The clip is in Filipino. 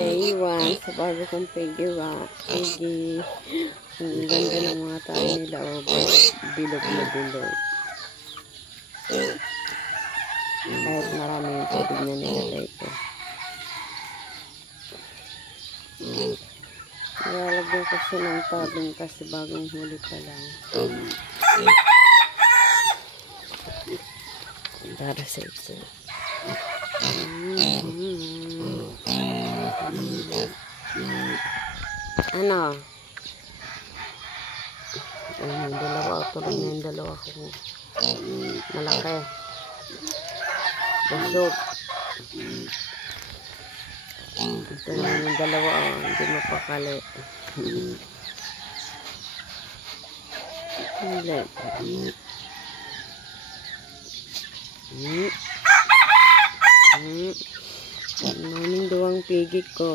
Day 1 sa bago kong piggy. Ang ganda ng mga tayo nila. O, bilog na bilog. Kahit marami yung tubig na nilagay ko. Nilalagyan ko siya ng tabing kasi bagong huli pa lang. Para sa ito. Ano? Yung dalawa. Tuloy na yung dalawa ko. Malaki. Busog. Ito na yung dalawa. Hindi mapakali. Hindi. Naming duwang piggy ko.